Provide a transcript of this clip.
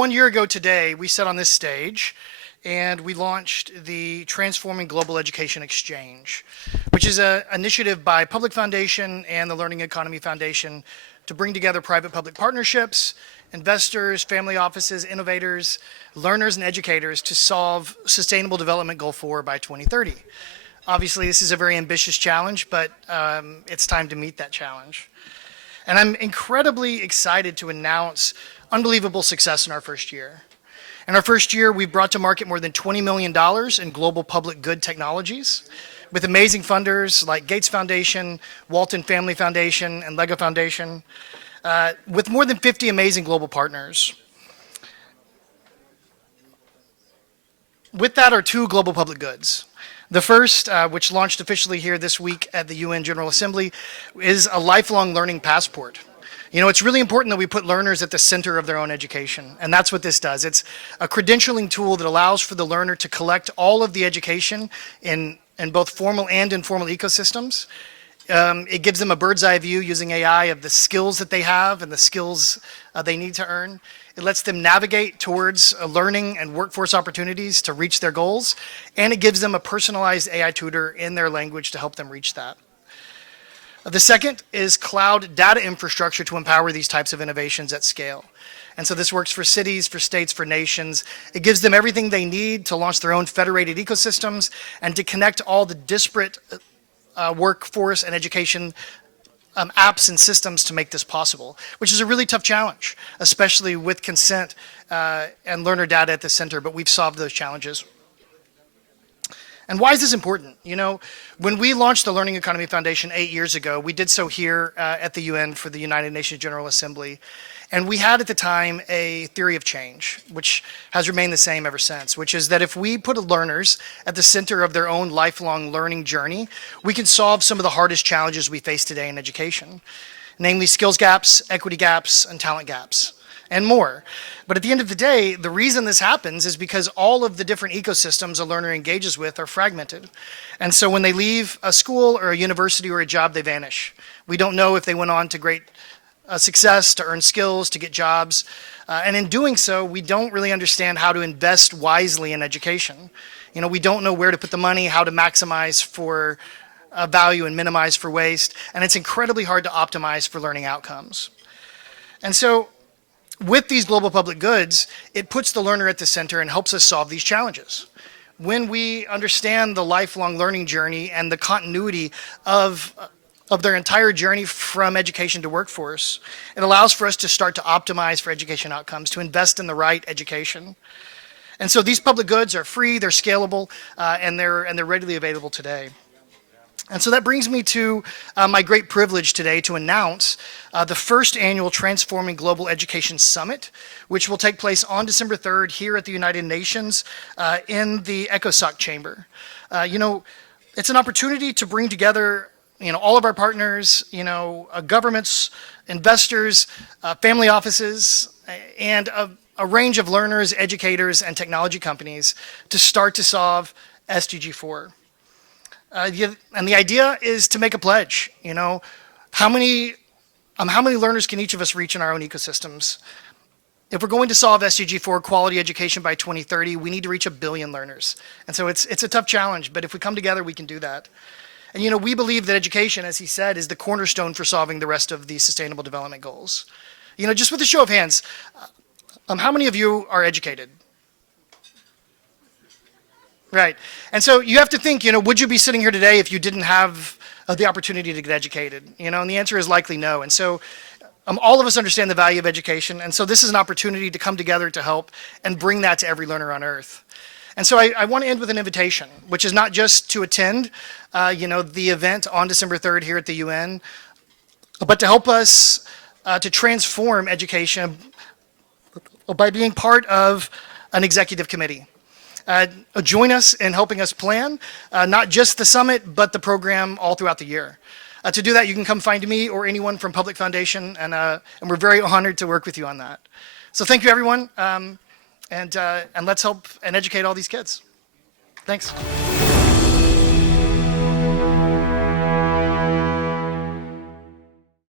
1 year ago today, we sat on this stage and we launched the Transforming Global Education Exchange, which is an initiative by Public Foundation and the Learning Economy Foundation to bring together private-public partnerships, investors, family offices, innovators, learners, and educators to solve Sustainable Development Goal 4 by 2030. Obviously, this is a very ambitious challenge, but it's time to meet that challenge. And I'm incredibly excited to announce unbelievable success in our first year. In our first year, we've brought to market more than $20 million in global public good technologies with amazing funders like Gates Foundation, Walton Family Foundation, and Lego Foundation, with more than 50 amazing global partners. With that are two global public goods. The first, which launched officially here this week at the UN General Assembly, is a lifelong learning passport. You know, it's really important that we put learners at the center of their own education, and that's what this does. It's a credentialing tool that allows for the learner to collect all of the education in both formal and informal ecosystems. It gives them a bird's eye view using AI of the skills that they have and the skills they need to earn. It lets them navigate towards learning and workforce opportunities to reach their goals, and it gives them a personalized AI tutor in their language to help them reach that. The second is cloud data infrastructure to empower these types of innovations at scale. And so this works for cities, for states, for nations. It gives them everything they need to launch their own federated ecosystems and to connect all the disparate workforce and education apps and systems to make this possible, which is a really tough challenge, especially with consent and learner data at the center, but we've solved those challenges. And why is this important? You know, when we launched the Learning Economy Foundation 8 years ago, we did so here at the UN for the United Nations General Assembly. And we had at the time a theory of change, which has remained the same ever since, which is that if we put learners at the center of their own lifelong learning journey, we can solve some of the hardest challenges we face today in education, namely skills gaps, equity gaps, and talent gaps, and more. But at the end of the day, the reason this happens is because all of the different ecosystems a learner engages with are fragmented. And so when they leave a school or a university or a job, they vanish. We don't know if they went on to great success, to earn skills, to get jobs. And in doing so, we don't really understand how to invest wisely in education. You know, we don't know where to put the money, how to maximize for value and minimize for waste. And it's incredibly hard to optimize for learning outcomes. And so with these global public goods, it puts the learner at the center and helps us solve these challenges. When we understand the lifelong learning journey and the continuity of their entire journey from education to workforce, it allows for us to start to optimize for education outcomes, to invest in the right education. And so these public goods are free, they're scalable, and they're readily available today. And so that brings me to my great privilege today to announce the first annual Transforming Global Education Summit, which will take place on December 3rd here at the United Nations in the ECOSOC chamber. You know, it's an opportunity to bring together all of our partners, governments, investors, family offices, and a range of learners, educators, and technology companies to start to solve SDG 4. And the idea is to make a pledge. How many learners can each of us reach in our own ecosystems? If we're going to solve SDG 4 quality education by 2030, we need to reach 1 billion learners. And so it's a tough challenge, but if we come together, we can do that. And we believe that education, as he said, is the cornerstone for solving the rest of the Sustainable Development Goals. Just with a show of hands, how many of you are educated? Right. And so you have to think, would you be sitting here today if you didn't have the opportunity to get educated? And the answer is likely no. And so all of us understand the value of education. And so this is an opportunity to come together to help and bring that to every learner on earth. And so I want to end with an invitation, which is not just to attend, the event on December 3rd here at the UN, but to help us to transform education by being part of an executive committee. Join us in helping us plan, not just the summit, but the program all throughout the year. To do that, you can come find me or anyone from Public Foundation, and we're very honored to work with you on that. So thank you, everyone, and let's help and educate all these kids. Thanks.